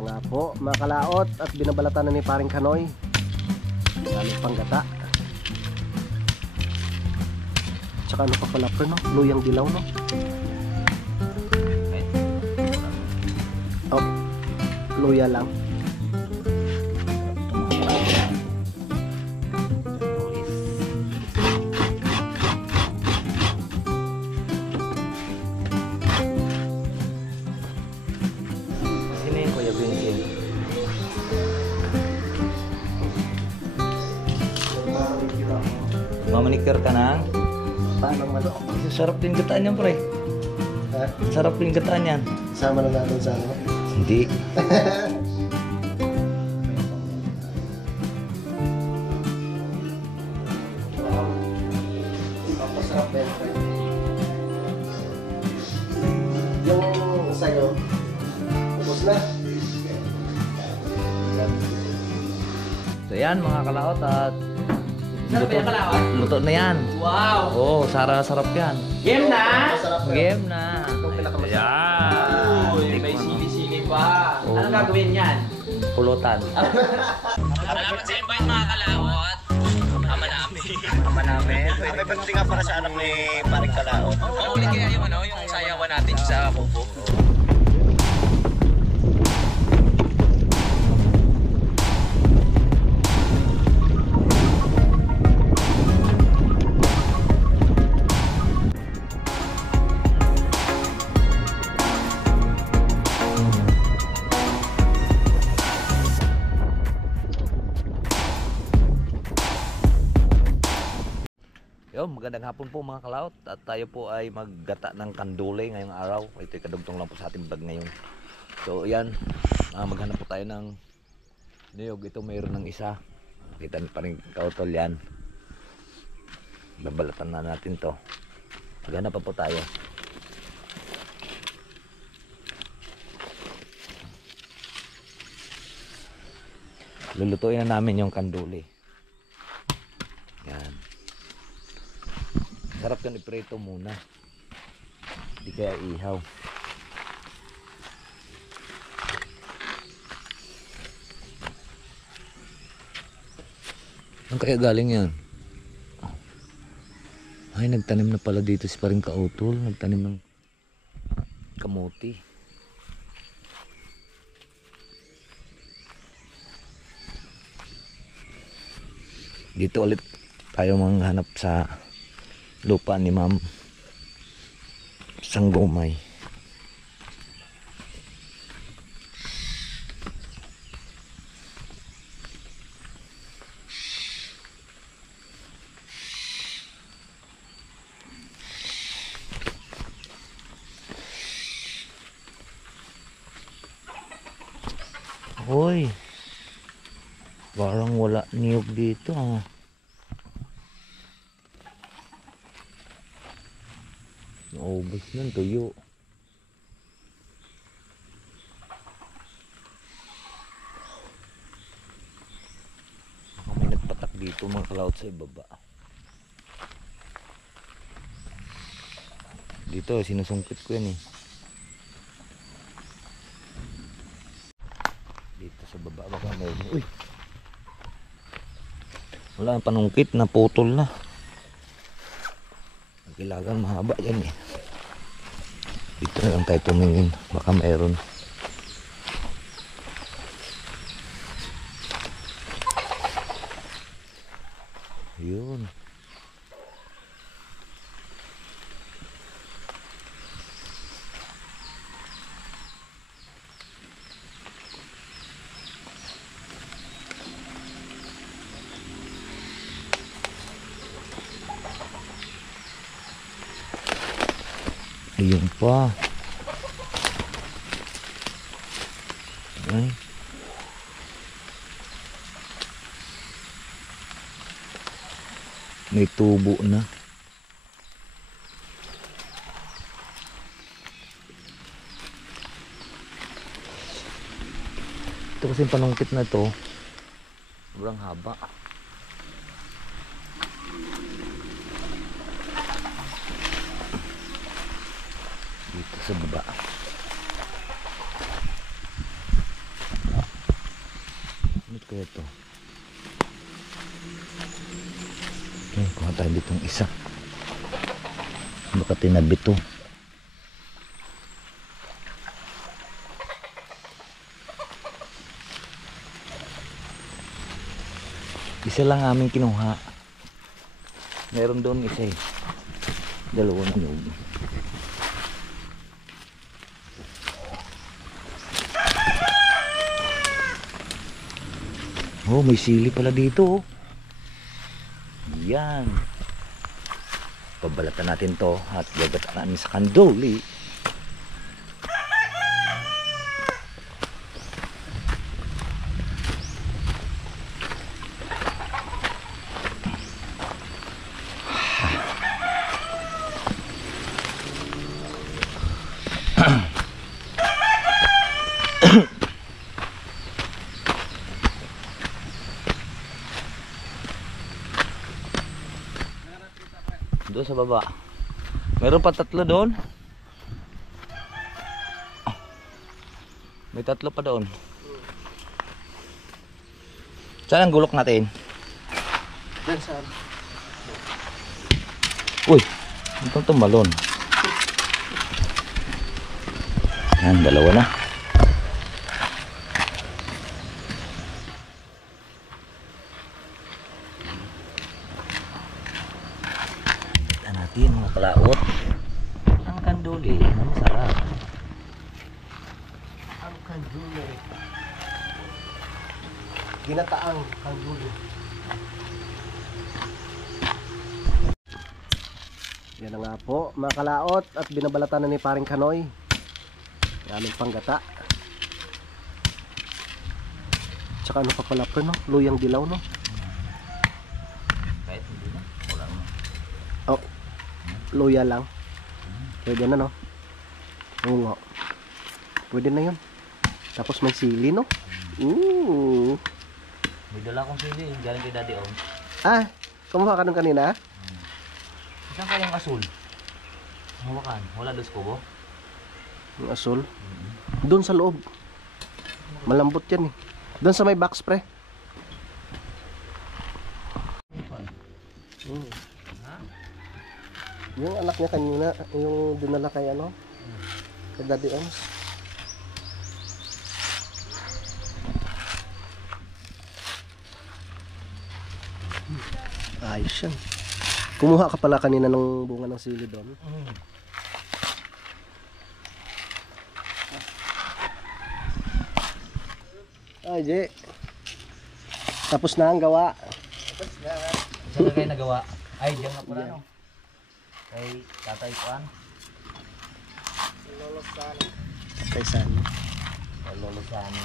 Siya nga po, mga kalaot, at binabalatan na ni paring Kanoy. Daming panggata. Tsaka ano pa pala pre, no? Luyang dilaw, no? Oh, luya lang. Mamanikir ka na? Paano malo? Sarap din gataan yan, pre. Ha? Sarap din gataan yan. Sama na natin sa ano? Hindi. Papasarap ba yan, friend? Yung sa'yo, ubos na. So yan mga kalaot at Sarap ba yung kalawat? luto na yan. Wow! Oo, sarap yan. Game na! Masarap na. Game na. Itong pinakamasarap. Yan. Uy, may sili-sili pa. Anong gagawin yan? Pulutan. Salamat sa invite mga kalawat. Ama namin. Ama namin. May pagdating nga para sa anak ni paring kalaot. Oo, ulit kaya yung yung sayawan natin sa kubo. Yo, magandang hapon po mga kalaot at tayo po ay maggata ng kandule ngayong araw. Ito'y kadugtong lang po sa ating vlog ngayon. So yan, maghanap po tayo ng niyog. Ito mayroon ng isa. Makita niyo pa rin kautol yan. Babalatan na natin to. Maghanap pa po tayo. Lulutuin na namin yung kandule. Yan. Sarap yung iprito muna. Hindi kaya ihaw. Saan kaya galing yan? Ay, nagtanim na pala dito si paring kautol. Nagtanim ng kamuti. Dito ulit tayo manghanap sa lupa ni Ma'am Sanggomay. Hoy, parang wala niyog dito ah. Naubos ng tuyo. May nagpatak dito mga kalaot sa ibaba. Dito sinusungkit ko yan eh. Dito sa baba baka mayroon. Uy! Wala ang panungkit, naputol na. Kailangan mahaba yan eh. Dito na lang tayo tumingin. Baka mayroon. Yun. Ayun pa. Ay. May tubo na. Ito kasi panungkit na to. Sobrang haba. Dito sa baba. kaya ito? Okay, kuha tayo ditong isa. Baka tinabi to. Isa lang aming kinuha. Meron doon isa eh. Dalawa na yun. Oh, may sili pala dito oh. Yan. Pabalatan natin to at gagatan namin sa kandoli. Doon sa baba. Meron pa 3 doon. May 3 pa doon. Saan ang gulok natin? Diyan saan? Uy, itong tumalon. Yan, 2 na. Natin mga kalaot ang kanduli na masarap. Ang kanduli. Ginataang kanduli. Yan na nga po mga kalaot at binabalatan na ni paring Kanoy yung aming panggata. Tsaka ano pa pala pre no? Luyang dilaw no? Kahit hindi na, wala na. Oh, luya lang. Pwede na no? Oo nga. Pwede na yun. Tapos may sili no? Ooh. May dala akong sili, galing kay Daddy On. Ah, kumuha ka nung kanina? Saan ka yung asul? Hawakan, wala dos ko bo? Yung asul. Doon sa loob. Malambot yan eh. Doon sa may box pre. Yung anak niya kanina, yung dinala kay ano? Kay Daddy Ons. Ayos yan. Kumuha ka pala kanina ng bunga ng sili doon. Ay, Jay. Tapos na ang gawa. Saan ka kayo nagawa? Ay, diyan nga pala no? Kay Tatay Kuan. Kay San. Kay Lolo Sani.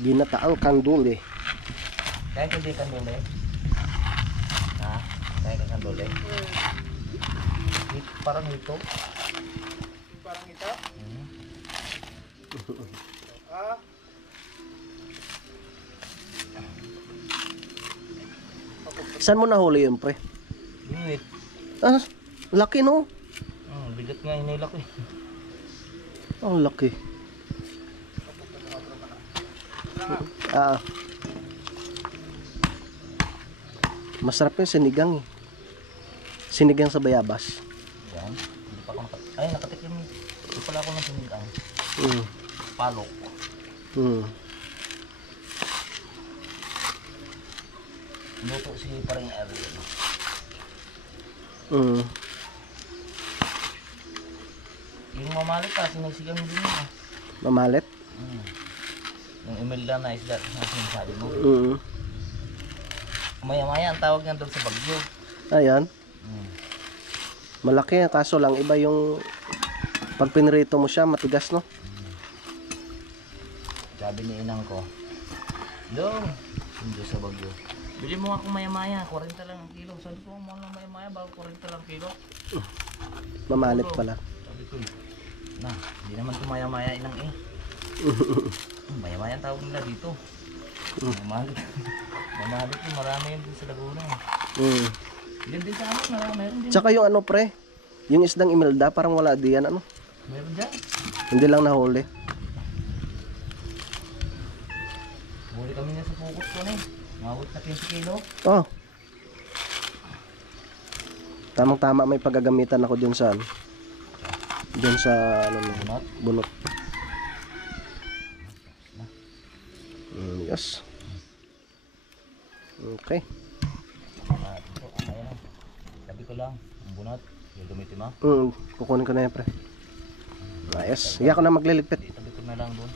Ginataang kanduli. Kaya ka di kandole? Ha? Kaya ka kandole? Parang ito. Parang ito? Saan mo nahuli yun, pre? Wait. Ah, laki no? Bigat nga inilak eh. Ang laki. Ah. Masarap yung sinigang eh. Sinigang sa bayabas. Yan. Hindi pa ako ay, nakatikim. Hindi pala ako ng sinigang. Mm. Palok. Mm. Luto si parang Ariel. Mm. Yung mamalit pa, sinasigang din mo. Mamalit? Yung Imelda na isda na sinasabi mo. Mm. Maya-maya ang tawag niyan doon sa Bagyo. Ayan. Malaki kaso lang iba yung pag pinrito mo siya matigas no? Sabi ni inang ko, Dong, hindi sa Bagyo. Bili mo ako maya-maya, 40 lang ang kilo. Sabi ko, mahal lang maya-maya, bago 40 lang kilo. Mamalit pala. Sabi ko, na, hindi naman ito maya-maya inang eh. Maya-maya ang tawag nila dito. Mamalit. Mamalit yung marami yun din sa Laguna. Mm. Yun din sa amin, marami meron din. Tsaka yung ano pre, yung isdang Imelda parang wala diyan ano. Meron dyan. Hindi lang nahuli. Umabot na 20 kilo. Oh. Tamang-tama may paggagamitan ako dyan sa ano na, Bunot. bunot. Yes. Okay. Ayan. Sabi ko lang, ang bunot. Yung gamitin mo. Kukunin ko na yan, pre. Ayos. Iya ako na magliligpit. Sabi ko na lang doon.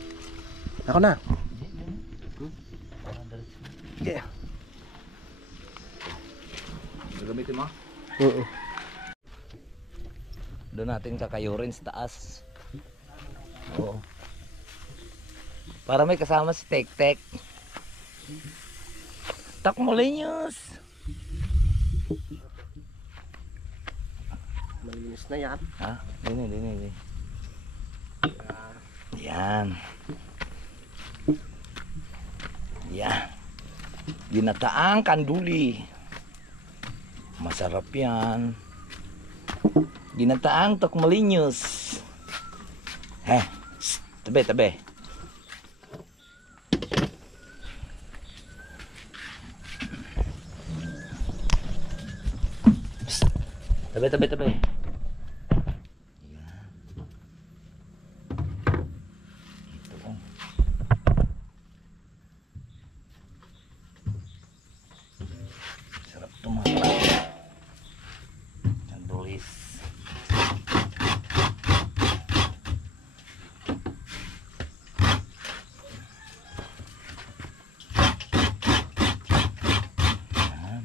Ako na. Parang diretso. Yeah. Gagamitin mo? Oo. Doon natin kakayurin sa taas. Oo. Para may kasama si Tek-Tek. Takmolinyos! Malinis na yan. Ha? Dini. Yan. Yan. Ginataang kanduli. Masarap yan. Ginataang tokmolinyos. Tabi. Tabi. Yan. Ito oh. Sarap tumatap. Kandulis. Yan.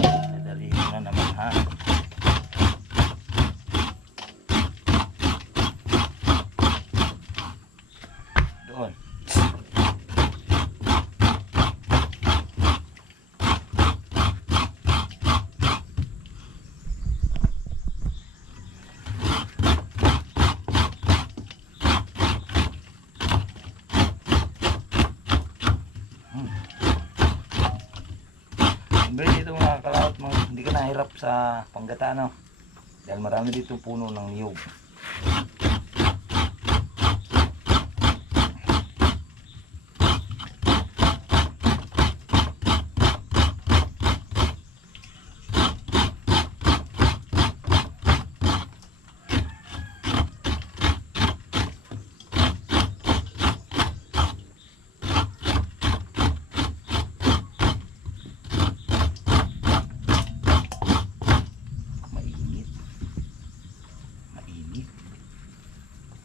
Nadalihin na naman ha. Doon. Dito mga kalaot, hindi ka nahirap sa panggata, no? Dahil marami dito puno ng niyog.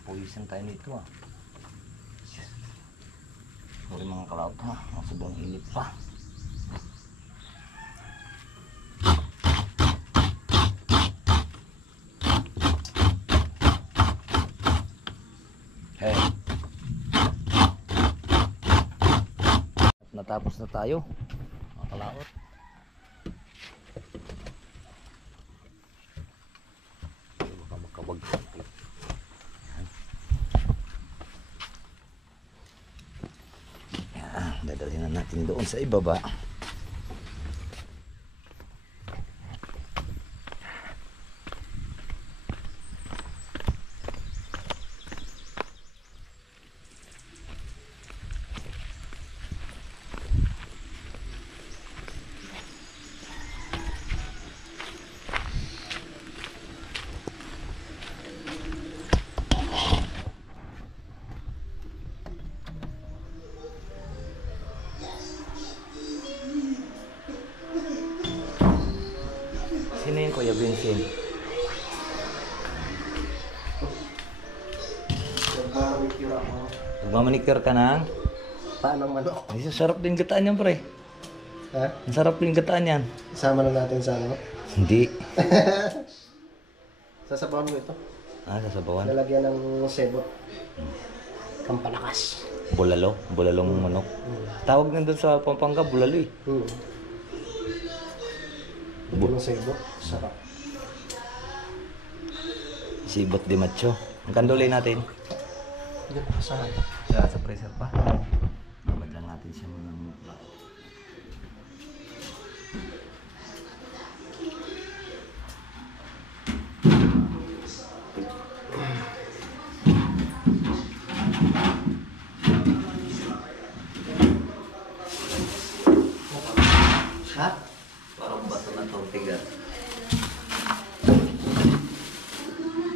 Puwisan tayo nito ah. Sorry mga kalaot ha, sobrang init pa. Hey. Natapos na tayo mga kalaot. Baka makawag. Dadalhin na natin doon sa ibaba. Sino yung Kuya Vincent? Magmamanicure ka ng? Paanong manok? Ay, sarap din gataan yan, pre. Ha? Ang sarap din gataan yan. Isama na natin sa ano? Hindi. Sasabawan mo ito. Sasabawan. Lalagyan ng sebot. Pampalakas. Bulalo. Bulalong manok. Tawag na doon sa Pampanga, bulalo eh. Ito ng sebot. Sarap. Sibot de macho. Ang kandulay natin. Saan? Sa freezer pa. Babad lang natin siya ng Ha? Parang bato na itong tigas.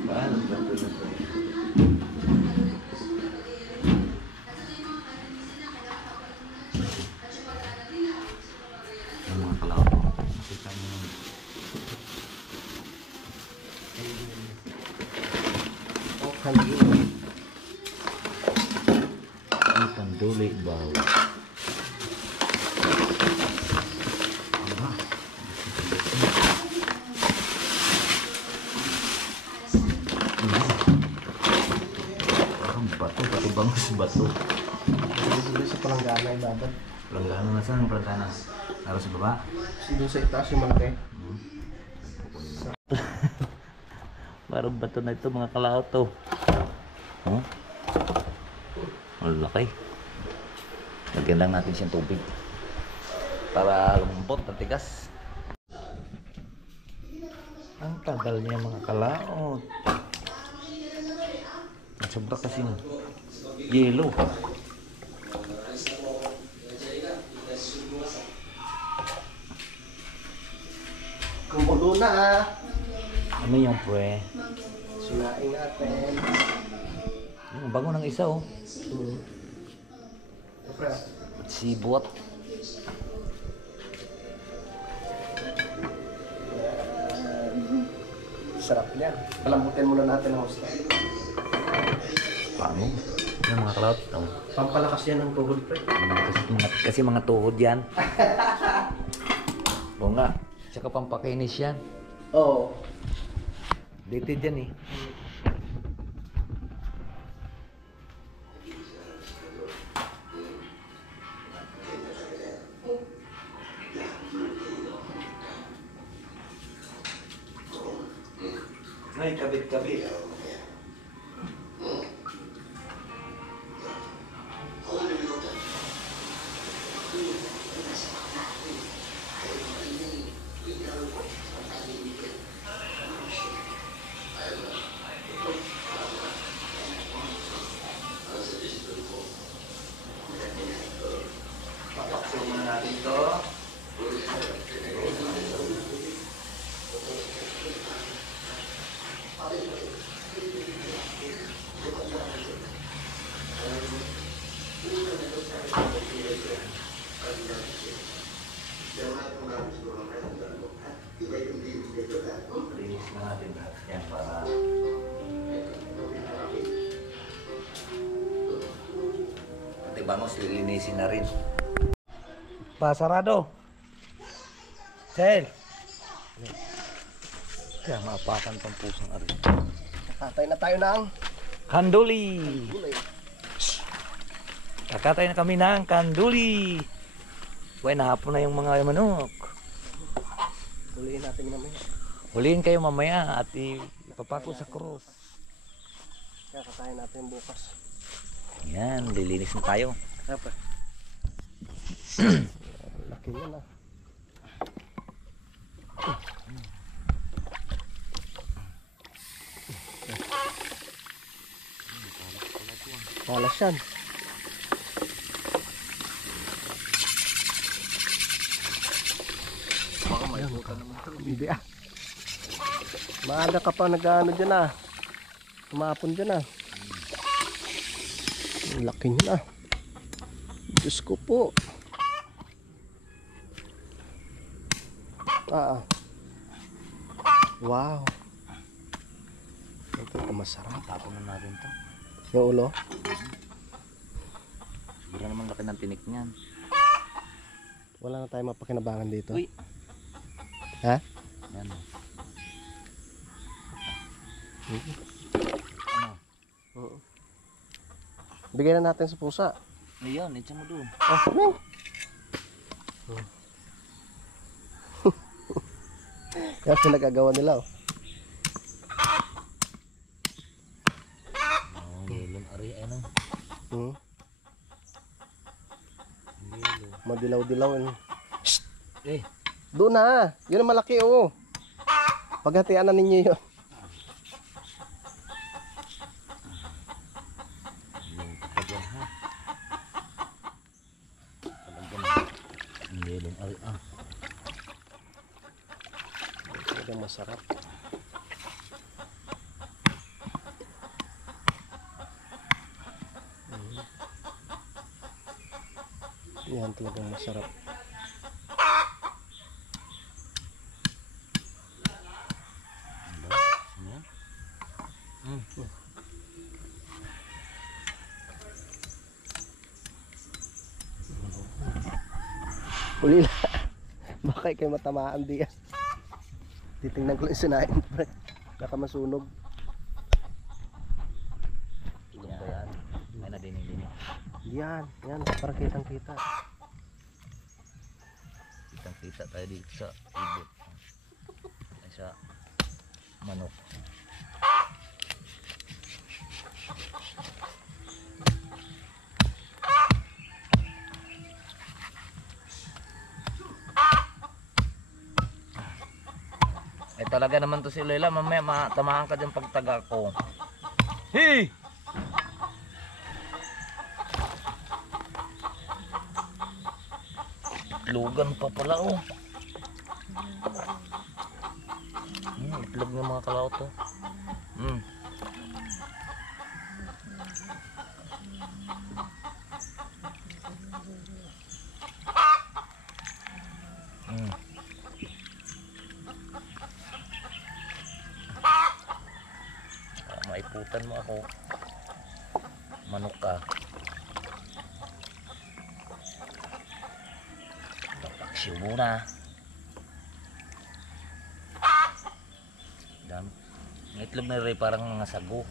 Parang bato na ito. Ang mga kalaw. Kita mo yung... Oh, kanduli. Ang kanduli bawa. Bato, pati bangus bato. Dito sa palanggana ibabaw. Pelangganan na saan ang pelangganan? Harus sa baba? Dito sa itaas yung malaki. Parang bato na ito mga kalaot to. Oh? Ang laki. Lagyan lang natin siyang tubig. Para lumpot at tigas. Ang tagal niya mga kalaot. Sobra kasing yelo. Kumulo na ah. Ano yung pre? Sulain natin. Yung bago ng isa oh. Siyempre. Sibot. Sarap niya. Palambutin muna natin ang hostel. Paano? Yung mga kalaot. Oh. Pampalakas yan ng tuhod, pre. Kasi mga tuhod yan. Oo nga. Tsaka pampakinis yan. Oo. Dated yan eh. Ay, kabit-kabit. Papaksin muna natin ito. Linis na natin lahat yan para pati bangos lilinisin na rin. Pasarado. Sel. Kaya maapakan pang pusang arin. Tatay na tayo ng Kanduli. gulay. Kakatay na kami ng kanduli. Buhay na hapon na yung mga manok. Tuloyin natin yung mamaya. Huliin kayo mamaya at ipapako sa cross. Kaya katayin natin bukas. Yan, lilinis na tayo. Siyempre. Laki niya na. Malas yan. Baka may puta naman ito. Hindi ah. Maaga ka pa nag-ano dyan ah. Tumapon dyan ah. Ang laki niya ah. Diyos ko po. Ah. Wow. Ito masarap. Tapon na natin ito. Yung ulo. Siguro naman laki ng tinik niyan. Wala na tayong mapakinabangan dito. Uy. Ha? Yan. Oo. Bigyan na natin sa pusa. Ayan, itsa mo doon. Oh, no. Kaya pinagagawa nila oh. Oh, yellow. Ari, ano? Hmm. Yellow. Madilaw-dilaw. Eh, Doon na. Yun ang malaki oh. Paghatian na ninyo yun. yung kapagyan ha. Kapagyan. Ang yellow. Ari, ah. talagang masarap. Yan talagang masarap. Uli lang. Baka kayo matamaan di yan. Titingnan ko lang yung sinain, pre. Baka masunog. Yan. Ay na dinig. Yan, yan. Para kitang kita. Kita tayo dito sa ibot. Ay sa manok. Eh talaga naman to si Lela, mamaya matamaan ka dyan pagtaga ko. Hey! Itlogan pa pala oh. Itlog ng mga kalaw to. Maiputan mo ako. Manok ka. Papaksiw muna. Dami. Ang itlog na rin parang mga sago.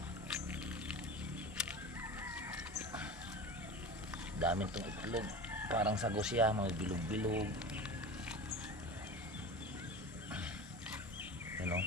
Dami itong itlog. Parang sago siya, mga bilog-bilog. Ano?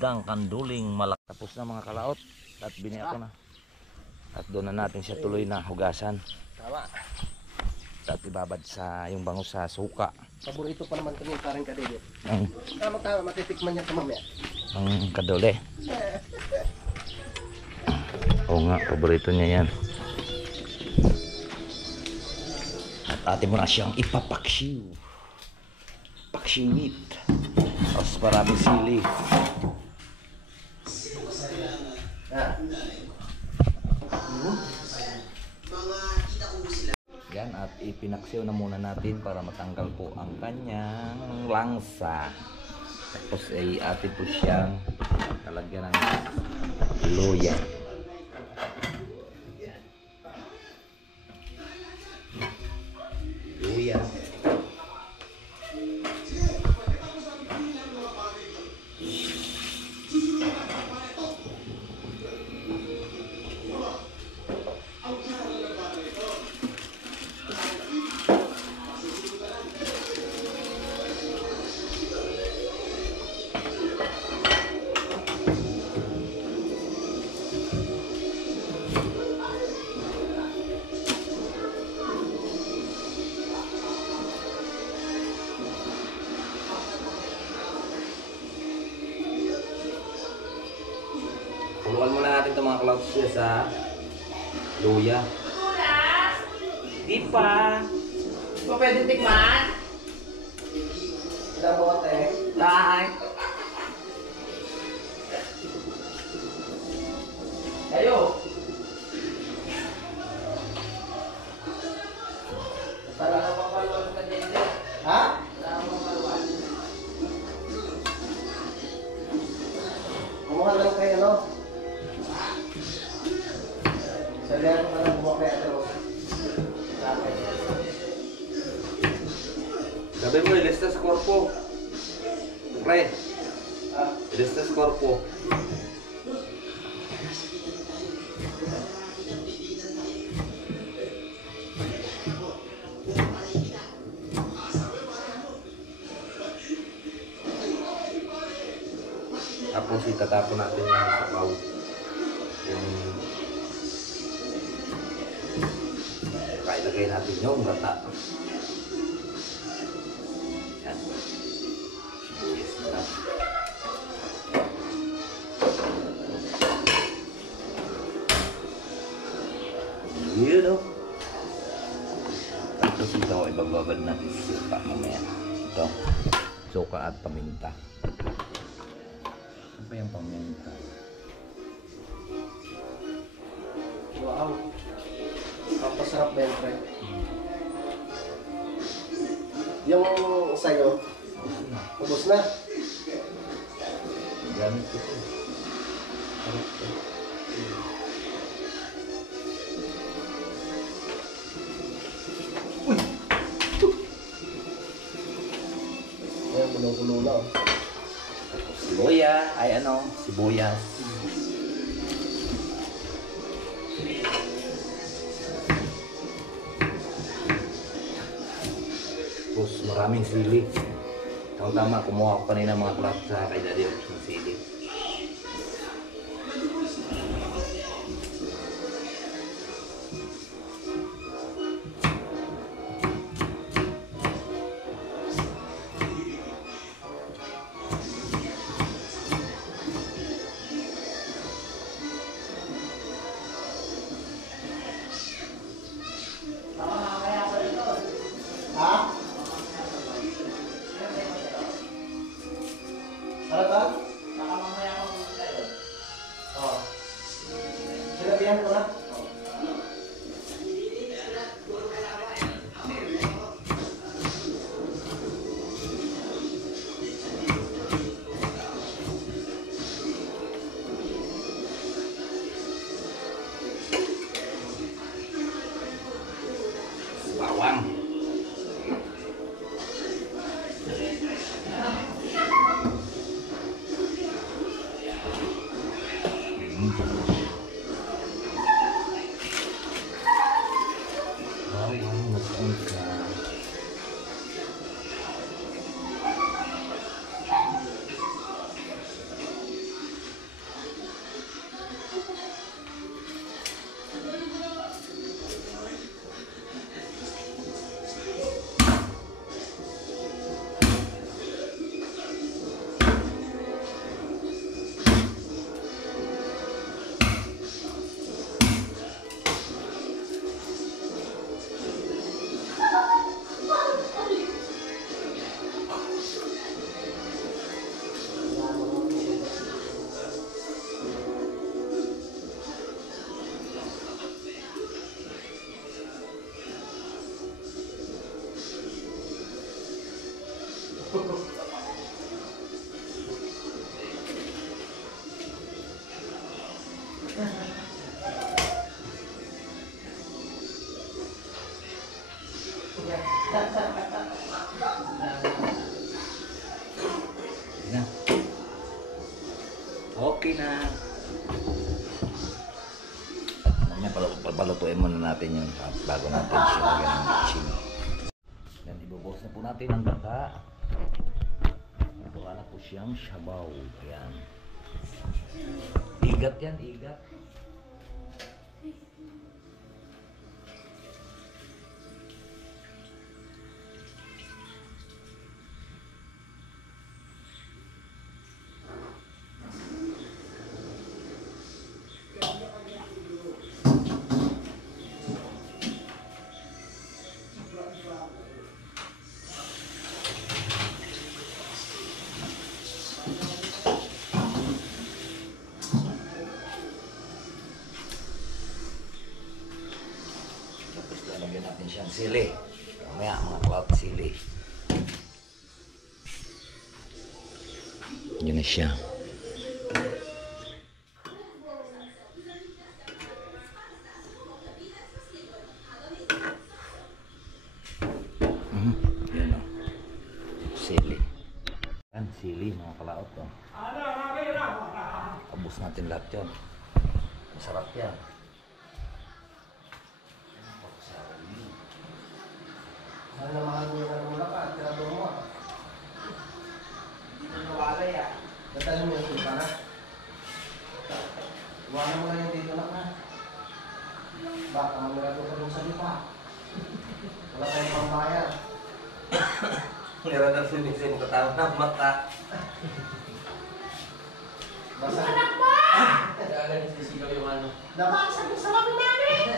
Isdang kanduling malaki. Tapos na mga kalaot at biniya ko na. At doon na natin siya tuloy na hugasan. Tama. At ibabad sa yung bangus sa suka. Paborito pa naman kami parang kadede. Ang Tama, matitikman niya ito mamaya. kadole. Oo nga, paborito niya yan. At atin mo na siyang ipapaksiw. Paksiwit. Tapos maraming sili. Yan, at ipinaksiw na muna natin para matanggal po ang kanyang langsa. Tapos ay atin po siyang talagyan ng luya. Luya. Puluan muna natin itong mga clouds siya sa luya. Di pa. Di pa pwede tikman? Ilang bote? Dahil. Kayo. Para na papaluan ka din. Ha? Para na papaluan. Kumuha lang kayo, no? Sabihan ko na lang kumuha kayo, pero... Sabi mo, ilista sa korpo. Pre, Ah, ilista sa korpo. Tapos itatapon natin yung sabaw. Yung... Kailagay natin yung gata. Yan. Yes, na. Yun o. Tapos ito, ibababad natin sa suka mamaya. Ito, suka at paminta. Ano ba yung paminta? wow. Kapasarap ba yun, pre? Yung sa'yo, ubos na. Gamit ko ito. Sarap ito. Ayan, puno-puno na. Oh. Luya, ay ano, sibuyas. Tapos maraming sili. Tama, kumuha ko kanina mga craft sa kay Daddy Ops ng sili. Ha? Ano ba? Baka mamaya ka muna tayo. Oo. Sinabihan ko na? Bawang. Ay, mag-on ka. Na. Okay na. Mamaya palutuin muna natin yun bago natin siya lagyan ng machine. Yan, ibubuhos na po natin ang gata. Wala na po siyang sabaw. Ayan. Igat yan, igat. sili. Mamaya mga kalaot sili. Yun na siya. Yan o. Sili. Yan, sili mga kalaot to. Abos natin lahat yan. Masarap yan. Ano na mahal mo yung mula ka? Tirato mo. Nawala ya. Dadalhin mo yung sulpa na. Iwanan mo na yung dito na ka. Baka mamirato ka dun sa lipa. Wala tayong pambayan. Meron na sinisin ko tao ng mata. Basta. Kaya ganun sisigaw yung ano. Nabasag yung salamin namin!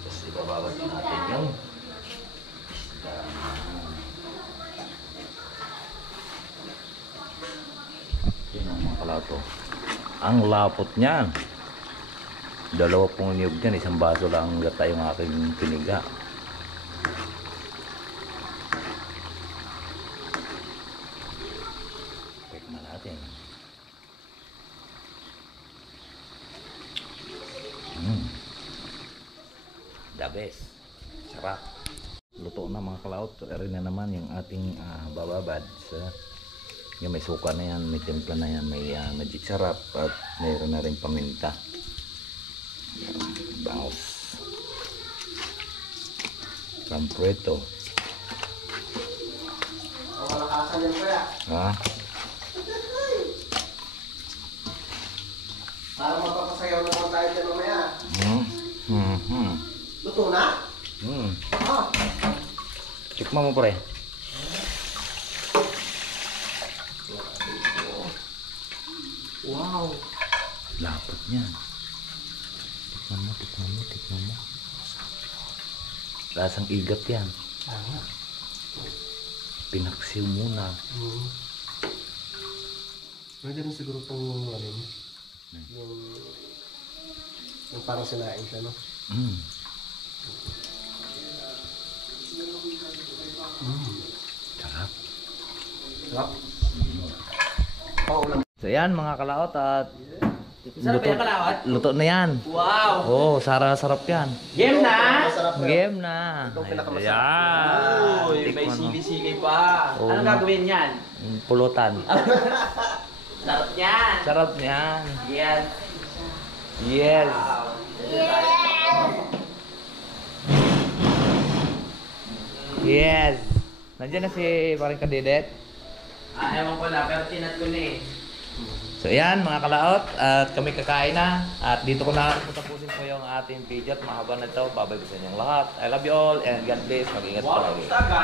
Tapos ibababad natin yung isda. Yun ang mga kalato. Ang lapot niyan. Dalawa pong niyog dyan. Isang baso lang gata yung aking piniga. Tikman natin. The best. Sarap. Luto na mga kalaot. Rin na naman yung ating bababad sa yung may suka na yan, may timpla na yan, may magic sarap at mayroon na rin paminta. Bangos. Rampreto. Malakasan yan kaya. Ha? Para mapapasayaw naman tayo dyan mamaya. Luto na? Ah. Tikman mo pre. Wow. Lapot niyan. Tikman mo, tikman mo, tikman mo. Lasang igat yan. Pinaksiw muna. Pwede rin siguro itong ano yung parang sinain siya, no? Sarap. Sarap. Oo lang. So yan mga kalaot at Sarap yan kalawat? luto na yan. Wow! Oh, sarap yan. Game na! Masarap na. Game na. Itong pinakamasarap. Ayan. Uy, may Tikman mo. sili-sili pa. Oo, Anong ma. gagawin yan? Pulutan. Sarap yan! Sarap niyan. Yes! Yes. Wow! Yes. Nandiyan na si paring Kadidet. Ewan ko na, pero tinat ko na eh. So yan mga kalaot at kami kakain na at dito ko na tapusin po yung ating video at mahaba na ito. Babay ko sa inyong lahat. I love you all and God bless. Mag-ingat po Wow! lagi. Taga!